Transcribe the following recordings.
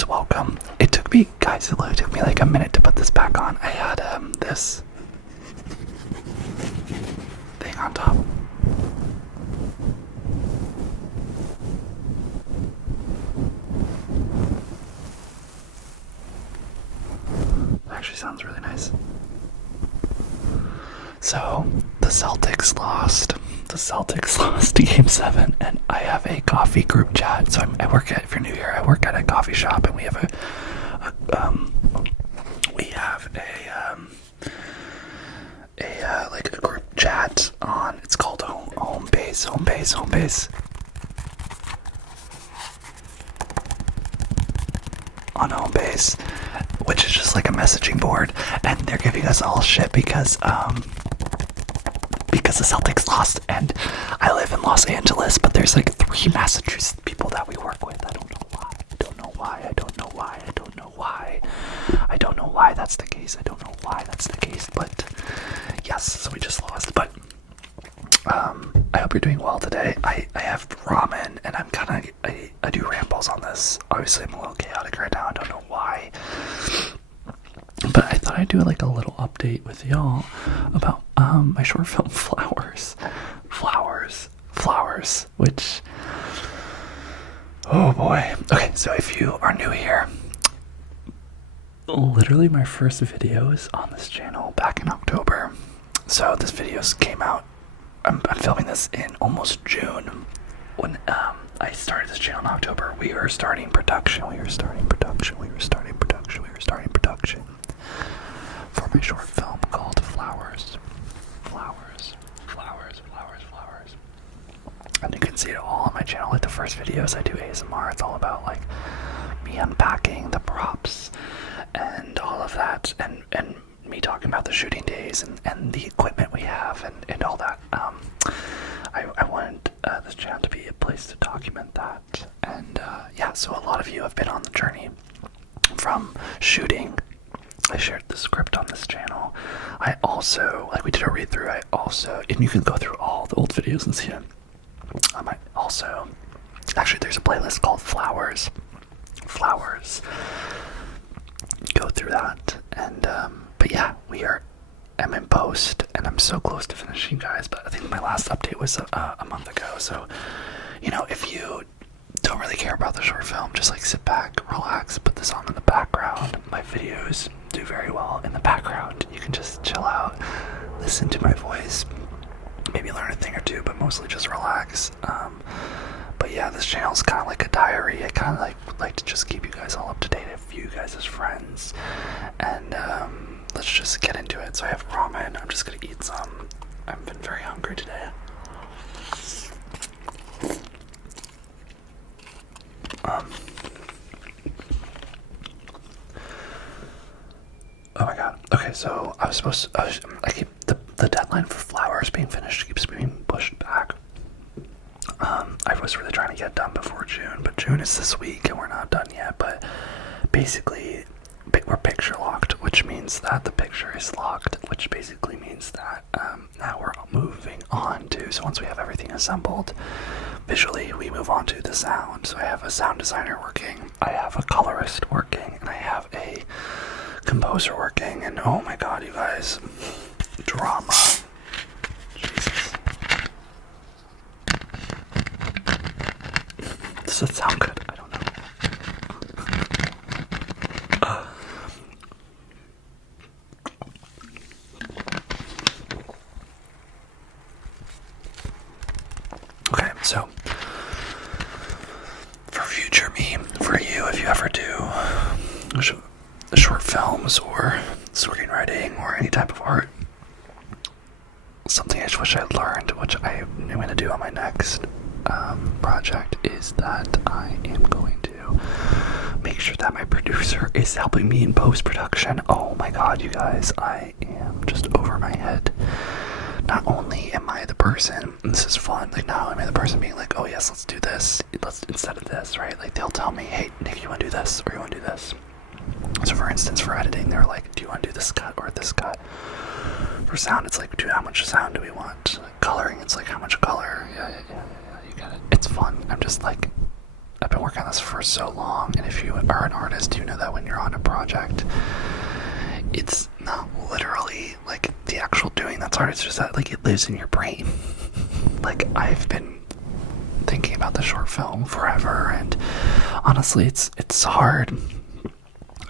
just welcome. It took me, guys, it literally took me like a minute to put this back on. I had this thing on top. Actually sounds really nice. So the Celtics lost. The Celtics lost Game 7, and I have a coffee group chat. So I work at, if you're new here, I work at a coffee shop, and we have a group chat on. It's called Home Base. On Home Base, which is just like a messaging board, and they're giving us all shit because the Celtics lost, and I live in Los Angeles, but there's like 3 Massachusetts people that we work with. I don't know why that's the case. But yes, so we just lost. But I hope you're doing well today. I have ramen, and I do rambles on this. Obviously, I'm a little chaotic right now. I don't know why. But I thought I'd do like a little update with y'all about my short film Flowers, which, oh boy. Okay, so if you are new here, literally my first videos on this channel back in October. So this videos came out, I'm filming this in almost June. When I started this channel in October, we were starting production for my short film called Flowers. And you can see it all on my channel. Like the first videos I do ASMR, it's all about like me unpacking the props and all of that, and me talking about the shooting days and the equipment we have and all that. I wanted this channel to be a place to document that, and yeah, so a lot of you have been on the journey from shooting. I shared the script on this channel. I also, like, we did a read through. And you can go through all the old videos and see it. I might also, actually, there's a playlist called Flowers. Go through that, and but yeah, I'm in post, and I'm so close to finishing, guys. But I think my last update was a month ago. So, you know, if you don't really care about the short film, just like sit back, relax, put this on in the background. My videos do very well in the background. You can just chill out, listen to my voice, maybe learn a thing or two, but mostly just relax. But yeah, this channel's kind of like a diary. I kind of like to just keep you guys all up to date, view you guys as friends, and let's just get into it. So I have ramen. I'm just gonna eat some. I've been very hungry today. Oh my god. Okay, so I keep the deadline for Flowers being finished keeps being pushed back. I was really trying to get it done before June, but June is this week and we're not done yet. But basically, we're picture locked, which means that the picture is locked, which basically means that now we're moving on to, so once we have everything assembled, visually we move on to the sound. So I have a sound designer working, I have a colorist working, and I have a composer working, and oh my god, you guys, drama. Jesus. Does it sound good? I don't know. Okay, so for future me, for you, if you ever do short films or screenwriting or any type of art, something I wish I learned, which I'm going to do on my next project, is that I am going to make sure that my producer is helping me in post-production. Oh my god, you guys, I am just over my head. Not only am I the person, and this is fun, like not only am I the person being like, oh yes, let's do this, let's instead of this, right? Like they'll tell me, hey Nick, you want to do this or you want to do this? So for instance, for editing, they're like, do you want to do this cut or this cut? For sound, it's like, how much sound do we want? Like, coloring, it's like, how much color? Yeah, you get it. It's fun. I'm just like, I've been working on this for so long, and if you are an artist, you know that when you're on a project, it's not literally like the actual doing that's hard, it's just that like it lives in your brain. Like I've been thinking about the short film forever, and honestly it's hard.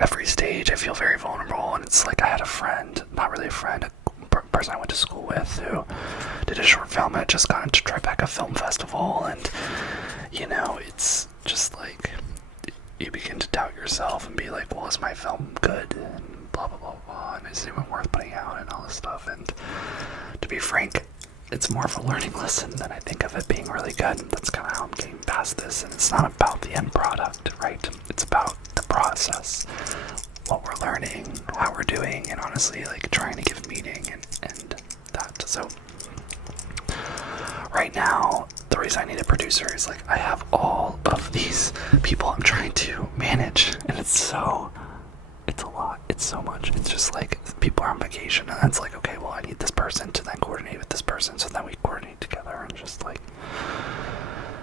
Every stage I feel very vulnerable, and it's like I had a friend, not really a friend, a person I went to school with who did a short film and it just got into Tribeca Film Festival, and you know, it's just like you begin to doubt yourself and be like, well, is my film good, and blah blah blah blah, and is it even worth putting out, and all this stuff. And to be frank, it's more of a learning lesson than I think of it being really good. That's kind of how I'm getting past this, and it's not about the end product, right? It's about the process, what we're learning, how we're doing, and honestly, like trying to give meaning and that. So right now, the reason I need a producer is like I have all of these people I'm trying to manage, and it's a lot, it's so much. It's just like people are on vacation, and it's like, okay, well, I need this person to then coordinate with this person, so then we coordinate together, and just like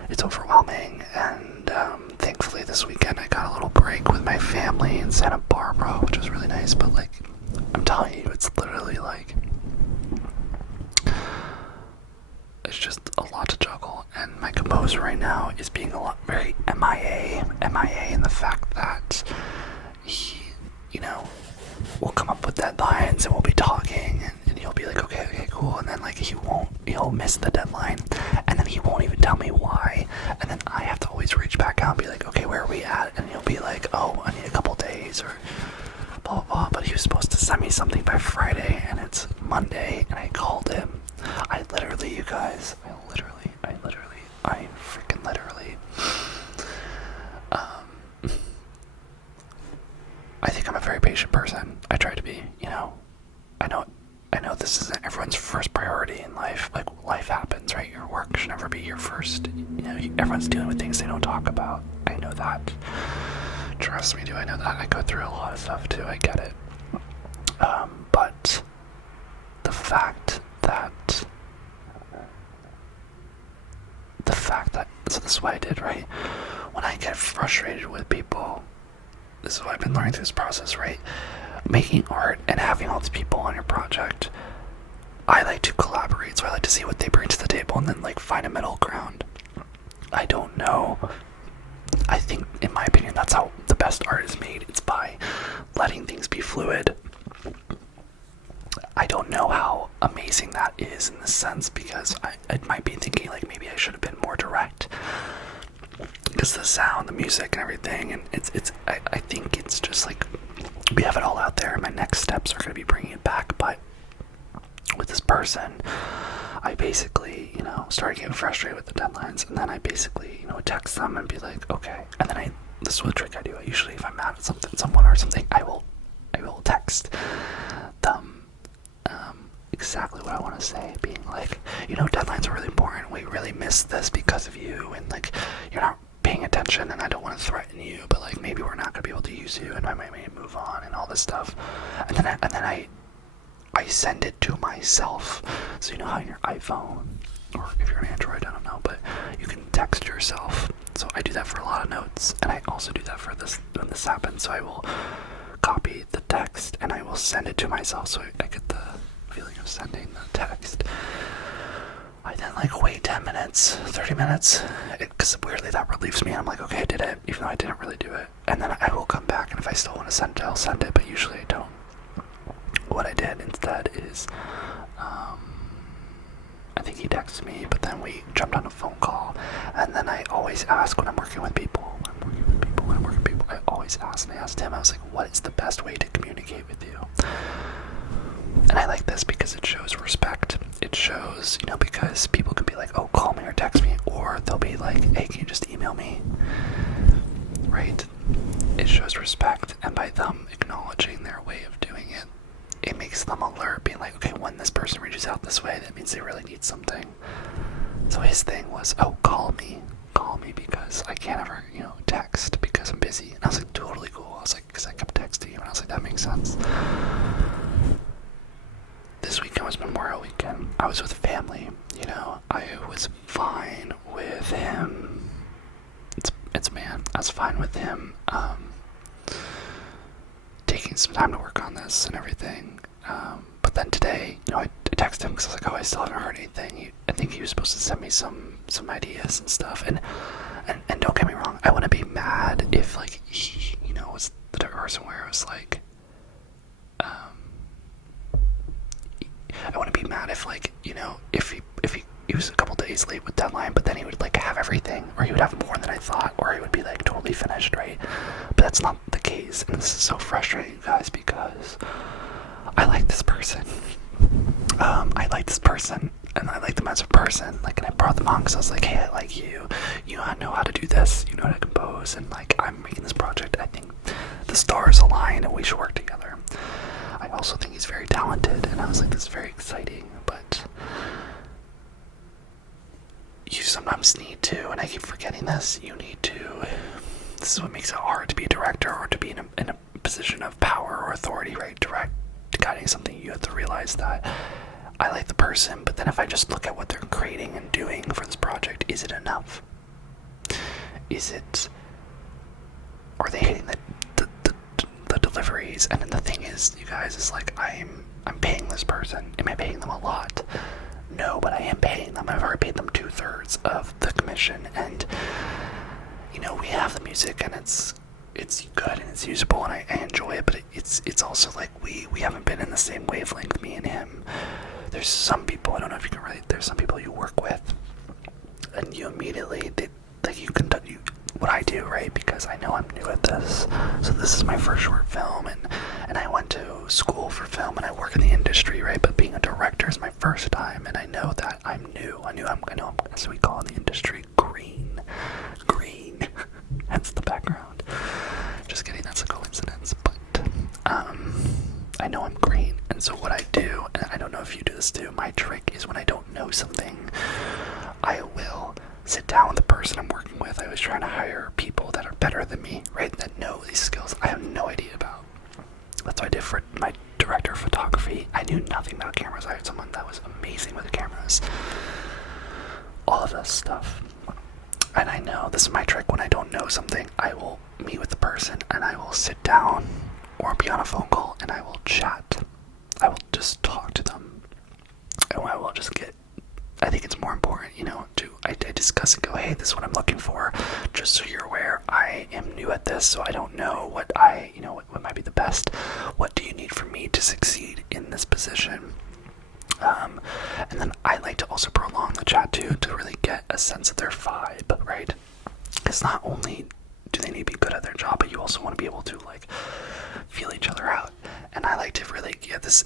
it's overwhelming. And thankfully this weekend I got a little break with my family in Santa Barbara, which was really nice. But like I'm telling you, it's literally like it's just a lot to juggle, and my composer right now is being very MIA in the fact that he, you know, will come up with deadlines and we'll be talking, and he'll be like, okay, cool, and then like he'll miss the deadline, and then he won't even tell me why, and then I have to always reach back out and be like, okay, where are we at? And he'll be like, oh, I need a couple days, or blah blah blah, but he was supposed to send me something by Friday, and it's Monday, and I called him. I literally, you guys, I freaking literally, I think I'm a very patient person. I try to be, you know. I know this isn't everyone's first priority in life. Like, life happens, right? Your work should never be your first. You know, everyone's dealing with things they don't talk about. I know that. Trust me, I know that. I go through a lot of stuff too. I get it. But the fact that so this is what I did, right? When I get frustrated with people, this is what I've been learning through this process, right? Making art and having all these people on your project, I like to collaborate, so I like to see what they bring to the table and then like find a middle ground. I don't know. I think, in my opinion, that's how the best art is made. It's by letting things be fluid. I don't know how amazing that is in this sense, because I might be thinking like maybe I should have been more direct, because the sound, the music, and everything, and I think it's just like we have it all out there. My next steps are going to be bringing it back, but with this person, I basically, you know, started getting frustrated with the deadlines, and then I basically, you know, text them and be like, okay, and then this is what trick I do. I usually, if I'm mad at someone or something, I will text them exactly what I want to say, being like, you know, deadlines are really important. We really missed this because of you, and like you're not paying attention, and I don't want to threaten you, but like maybe we're not gonna be able to use you, and I might move on, and all this stuff, and then I send it to myself. So you know how your iPhone, or if you're an Android, I don't know, but you can text yourself. So I do that for a lot of notes, and I also do that for this when this happens. So I will copy the text and I will send it to myself, so I get the feeling of sending the text. I then like wait 10 minutes, 30 minutes, because weirdly that relieves me. I'm like, okay, I did it, even though I didn't really do it. And then I will come back, and if I still want to send it, I'll send it, but usually I don't. What I did instead is, I think he texted me, but then we jumped on a phone call, and then I always ask when I'm working with people, I always ask, and I asked him, I was like, what is the best way to communicate with you? And I like this because it shows respect. It shows, you know, because people can be like, oh, call me or text me, or they'll be like, hey, can you just email me? Right? It shows respect, and by them acknowledging their way of doing it, it makes them alert, being like, okay, when this person reaches out this way, that means they really need something. So his thing was, oh, call me because I can't ever, you know, text because I'm busy. And I was like, totally cool. I was like, because I kept texting him, and I was like, that makes sense. This weekend was Memorial Weekend. I was with family, you know. I was fine with him. It's a man. I was fine with him taking some time to work on this and everything. But then today, I texted him because I was like, oh, I still haven't heard anything. I think he was supposed to send me some ideas and stuff. And don't get me wrong, I wouldn't be mad if like he, was the type of person where it was like, I wouldn't be mad if like, if he was a couple days late with deadline, but then he would like have everything, or he would have more than I thought, or he would be like totally finished, right? But that's not the case, and this is so frustrating, guys, because I like this person. I like this person, and I like them as a person. Like, and I brought them on because I was like, hey, I like you. You know how to do this. You know how to compose, and like, I'm making this project. I think the stars align, and we should work together. I also think he's very talented, and I was like, this is very exciting, but you sometimes need to, and I keep forgetting this, you need to, this is what makes it hard to be a director or to be in a position of power or authority, right? Guiding something, you have to realize that I like the person, but then if I just look at what they're creating and doing for this project, is it enough? Are they hitting the deliveries? And then the thing is, you guys, is like, I'm paying this person. Am I paying them a lot? No, but I am paying them. I've already paid them 2/3 of the commission, and we have the music, and it's good and it's usable, and I enjoy it. But it's also like we haven't been in the same wavelength, me and him. There's some people, I don't know if you can relate. There's some people you work with, and you immediately you can do what I do, right? Because I know I'm new at this. So this is my first short film, and I went to school for film, and I work in the industry, right? But being a director is my first time, and I know that I'm new. I know I'm, as we call in the industry, green. Hence the background. Just kidding, that's a coincidence. But I know I'm green, and so what I do, and I don't know if you do this too, my trick is when I don't know something, I will sit down with the person I'm working with. I always try to hire people that are better than me, right? That know these skills I have no idea about. That's what I did for my director of photography. I knew nothing about cameras. I hired someone that was amazing with the cameras. All of this stuff. And I know this is my trick. When I don't know something, I will meet with the person and I will sit down or be on a phone call and I will chat. I will just talk to them. And I will just I think it's more important, I discuss and go, hey, this is what I'm looking for. Just so you're aware, I am new at this, so I don't know what what might be the best. What do you need from me to succeed in this position? And then I like to also prolong the chat too, to really get a sense of their vibe, right? Because not only do they need to be good at their job, but you also want to be able to like feel each other out. And I like to really get this,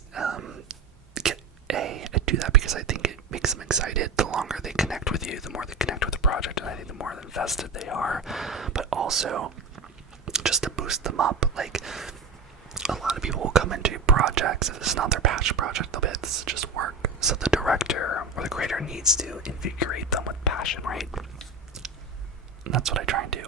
I do that because I think it makes them excited. The longer they connect with you, the more they connect with the project, and I think the more invested they are. But also, just to boost them up, like, a lot of people will come into projects, if it's not their passion project, they'll be like, this is just work. So the director or the creator needs to invigorate them with passion, right? And that's what I try and do.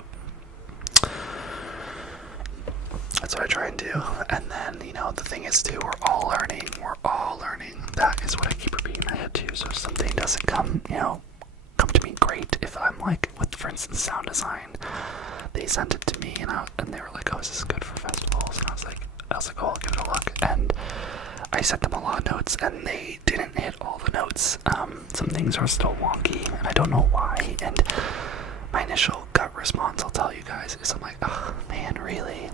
And then, the thing is too, we're all learning. That is what I keep repeating in my head too. So if something doesn't come to me great, if I'm like, with, for instance, sound design, they sent it to me and they were like, oh, is this good for festivals? And I was like, oh, I'll give it a look. And I sent them a lot of notes and they didn't hit all the notes. Some things are still wonky and I don't know why. And my initial gut response, I'll tell you guys, is I'm like, oh man, really?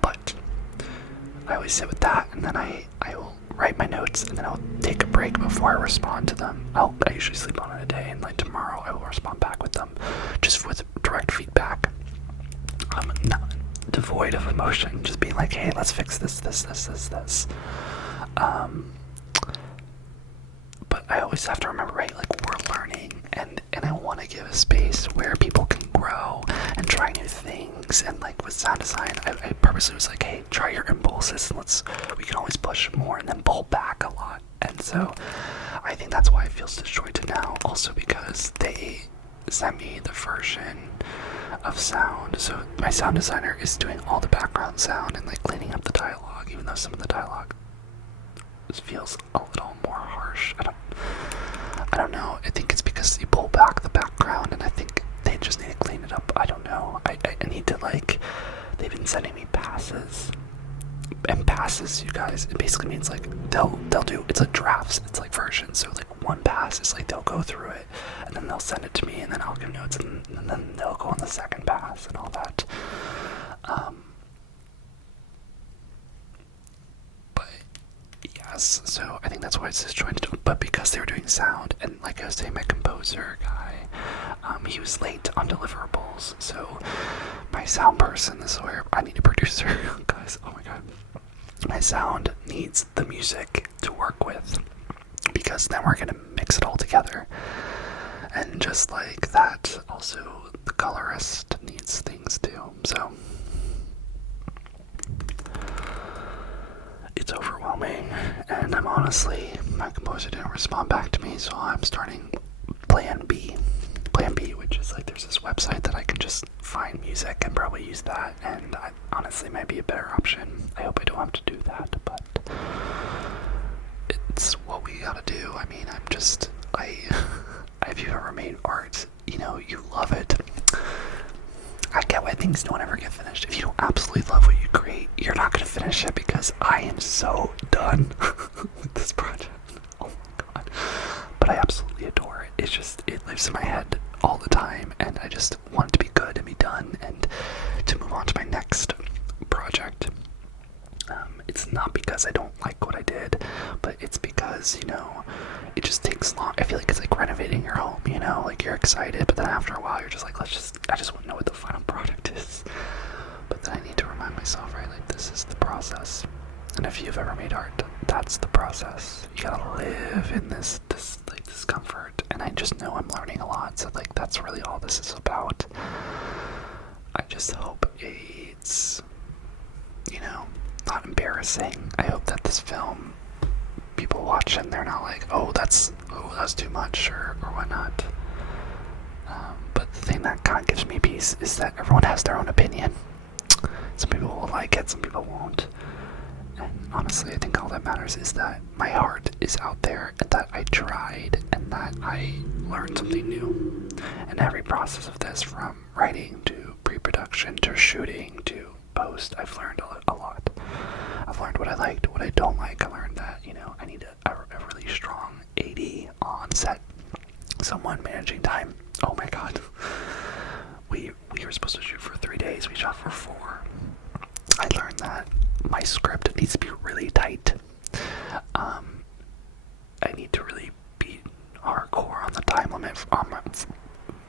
But I always sit with that, and then I will write my notes, and then I'll take a break before I respond to them. I usually sleep on it a day, and like tomorrow I will respond back with them, just with direct feedback. Not devoid of emotion, just being like, hey, let's fix this. But I always have to remember, right, like, we're learning, and I want to give a space where people can grow and try new things. And like with sound design, I purposely was like, hey, try your impulses, and we can always push more and then pull back a lot. And so I think that's why it feels disjointed now, also because they sent me the version of sound. So my sound designer is doing all the background sound and like cleaning up the dialogue, even though some of the dialogue feels a little more harsh. I don't know. I think it's because you pull back the background, and I think they just need to clean it up. I don't know. I need to, like, they've been sending me passes. And passes, you guys, it basically means like they'll do, it's like drafts, it's like versions. So like one pass is like they'll go through it and then they'll send it to me and then I'll give notes and then they'll go on the second pass and all that. But yes, so I think that's why it's disjointed. But because they were doing sound, and like I was saying, my composer guy, he was late on deliverables. So my sound person, this is where I need a producer, guys. Oh my god. My sound needs the music to work with, because then we're gonna mix it all together. And just like that, also the colorist needs things too. So it's overwhelming, and I'm honestly, my composer didn't respond back to me, so I'm starting Plan B, which is like there's this website that I can just find music and probably use that, and I honestly might be a better option. I hope I don't have to do that, but it's what we gotta do. I mean, if you've ever made art, you know, you love it. I get why things don't ever get finished. If you don't absolutely love what you create, you're not gonna finish it, because I am so done with this project. Oh my god. But I absolutely adore it. It's just, it lives in my head all the time, and I just want it to be good and be done and to move on to my next project. It's not because I don't like what I did, but it's because, you know, it just takes long. I feel like it's like renovating your home, you know, like you're excited, but then after a while you're just like, I just want to know what the final product is. But then I need to remind myself, right, like this is the process. And if you've ever made art, that's the process. You gotta live in this like discomfort, and I just know I'm learning a lot, so like that's really all this is about. I just hope it's, you know, not embarrassing. I hope that this film, people watch and they're not like, oh that's too much or whatnot. But the thing that kind of gives me peace is that everyone has their own opinion. Some people will like it, some people won't. And honestly, I think all that matters is that my heart is out there, and that I tried, and that I learned something new. And every process of this, from writing to pre-production to shooting to post, I've learned a lot. I've learned what I liked, what I don't like. I learned that, you know, I need a really strong AD on set. Someone managing time. Oh my god. We were supposed to shoot for 3 days. We shot for 4. I learned that my script needs to be really tight. I need to really be hardcore on the time limit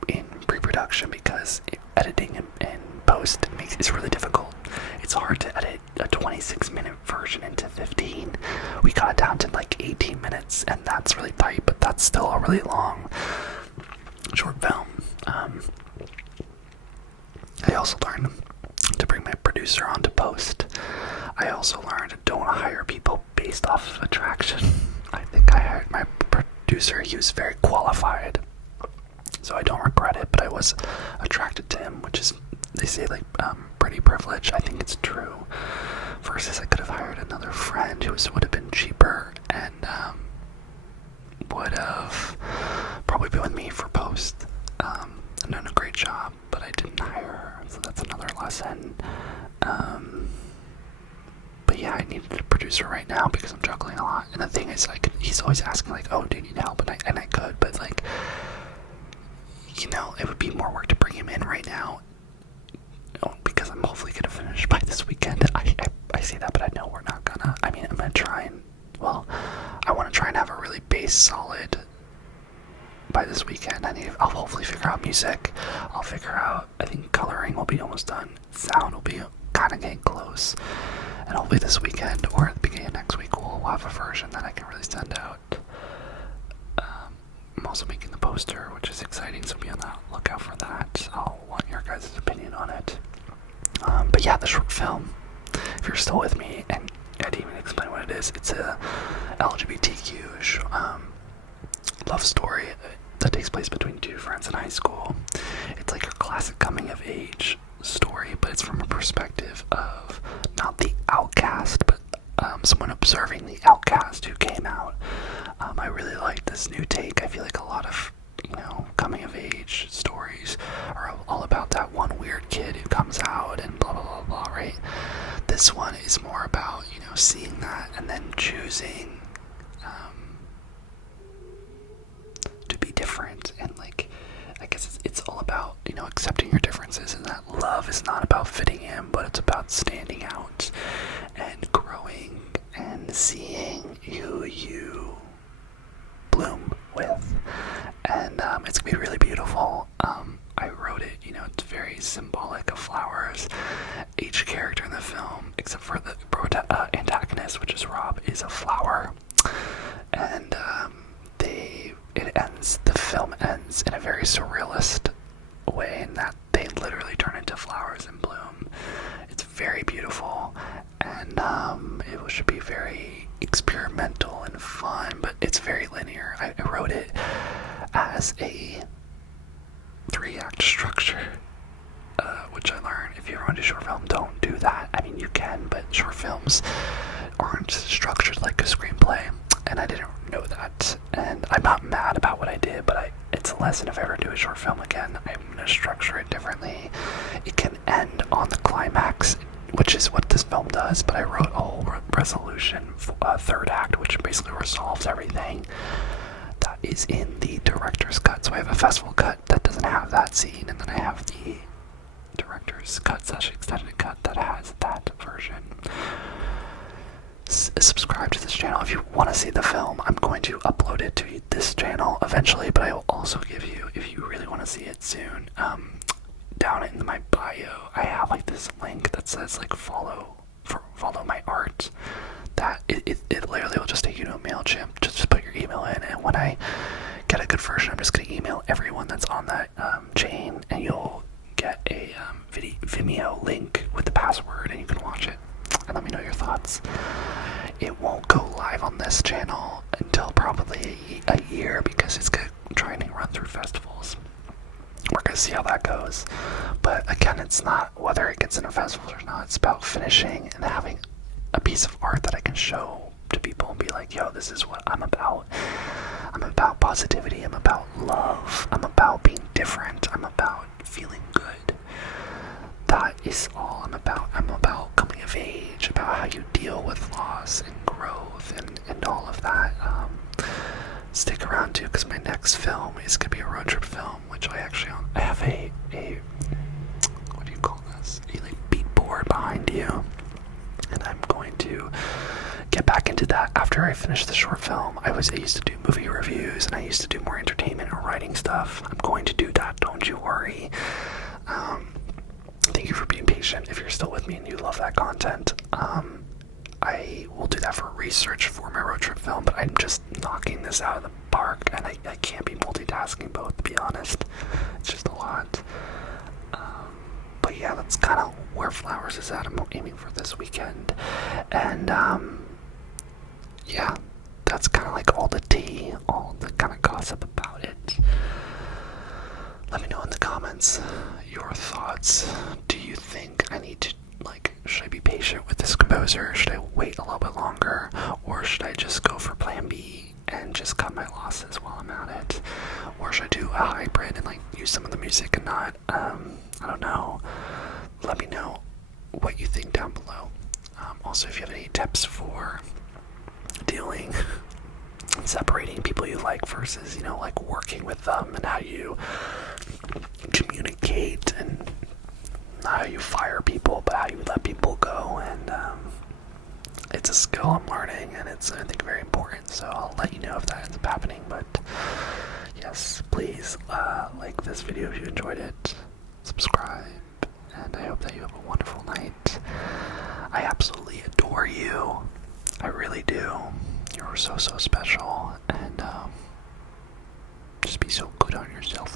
in pre-production, because editing and post is really difficult. It's hard to edit a 26-minute version into 15. We got it down to like 18 minutes, and that's really tight, but that's still a really long short film. I also learned to bring my producer on to post. I also learned don't hire people based off of attraction. I think I hired my producer. He was very qualified, so I don't regret it, but I was attracted to him, which is, they say, like, pretty privileged. I think it's true. Versus I could have hired another friend who would have been cheaper and would have probably been with me for post and done a great job, but I didn't hire her, so that's another lesson. But yeah, I needed a producer right now because I'm juggling a lot. And the thing is, like, he's always asking, like, oh, do you need help? And I could, but, like, you know, it would be more work to bring him in right now. Because I'm hopefully gonna finish by this weekend. I say that, but I know we're not gonna. I mean, I'm gonna try and, well, I want to try and have a really base solid by this weekend. I'll hopefully figure out music. I'll figure out, I think coloring will be almost done. Sound will be kind of getting close. And hopefully this weekend or at the beginning of next week we'll have a version that I can really send out. I'm also making the poster, which is exciting, so be on the lookout for that. I'll want your guys' opinion on it. But yeah, the short film, if you're still with me, and I didn't even explain what it is, it's a LGBTQ love story that takes place between 2 friends in high school. It's like your classic coming of age story, but it's from a perspective of not the outcast, but someone observing the outcast who came out. I really like this new take. I feel like a lot of, you know, coming of age stories are seeing that and then choosing to be different, and like, I guess it's all about, you know, accepting your differences, and that love is not about fitting in, but it's about standing out and growing and seeing who you bloom with. And it's gonna be really beautiful. I wrote it, you know, it's very symbolic of flowers. Each character in the film, except for the antagonist, which is Rob, is a flower. And the film ends in a very surrealist way, in that they literally turn into flowers and bloom. It's very beautiful, and it should be very experimental and fun, but it's very linear. I wrote it as a 3-act structure, which I learned, if you ever want to do short film, don't do that. I mean, you can, but short films aren't structured like a screenplay, and I didn't know that. And I'm not mad about what I did, but it's a lesson. If I ever do a short film again, I'm going to structure it differently. It can end on the climax, which is what this film does, but I wrote a whole resolution, 3rd act, which basically resolves everything. That is in the director's cut. So I have a festival cut that doesn't have that scene, and then I have the director's cut / extended cut that has that version. Subscribe to this channel if you want to see the film. I'm going to upload it to this channel eventually, but I will also give you, if you really want to see it soon, down in my bio, I have like this link that says like follow my art. That it literally will just take you to a MailChimp. Just put your email in, and when I get a good version, I'm just going to email everyone that's on that chain, and you'll get a Vimeo link with the password, and you can watch it and let me know your thoughts. It won't go live on this channel until probably a year, because it's trying to run through festivals. We're going to see how that goes. But again, it's not whether it gets into festivals or not. It's about finishing and having a piece of art that I can show to people and be like, yo, this is what I'm about. I'm about positivity. I'm about love. I'm about being different. I'm about feeling good. That is all I'm about. I'm about coming of age, about how you deal with loss and growth and all of that. Stick around too, because my next film is going to be a road trip film, which I have a what do you call this? A like beat board behind you. And I'm going to get back into that after I finish the short film. I used to do movie reviews, and I used to do more entertainment or writing stuff. I'm going to do that, don't you worry. Thank you for being patient. If you're still with me and you love that content, I will do that for research for my road trip film, but I'm just knocking this out of the park, and I can't be multitasking both, to be honest. It's just a lot. But yeah, that's kind of where Flowers is at. I'm aiming for this weekend. And yeah, that's kind of like all the tea, all the kind of gossip about it. Let me know in the comments your thoughts. Do you think I need to, like, should I be patient with this composer? Should I wait a little bit longer? Or should I just go for plan B and just cut my losses while I'm at it? Or should I do a hybrid and like use some of the music and not? I don't know. Let me know what you think down below. Also, if you have any tips for dealing and separating people you like versus, you know, like working with them, and how you communicate, and not how you fire people, but how you let people go. And it's a skill I'm learning, and it's, I think, very important. So I'll let you know if that ends up happening. But yes, please like this video if you enjoyed it, subscribe, and I hope that you have a wonderful night. I absolutely adore you. I really do. You're so special, and just be so good on yourself.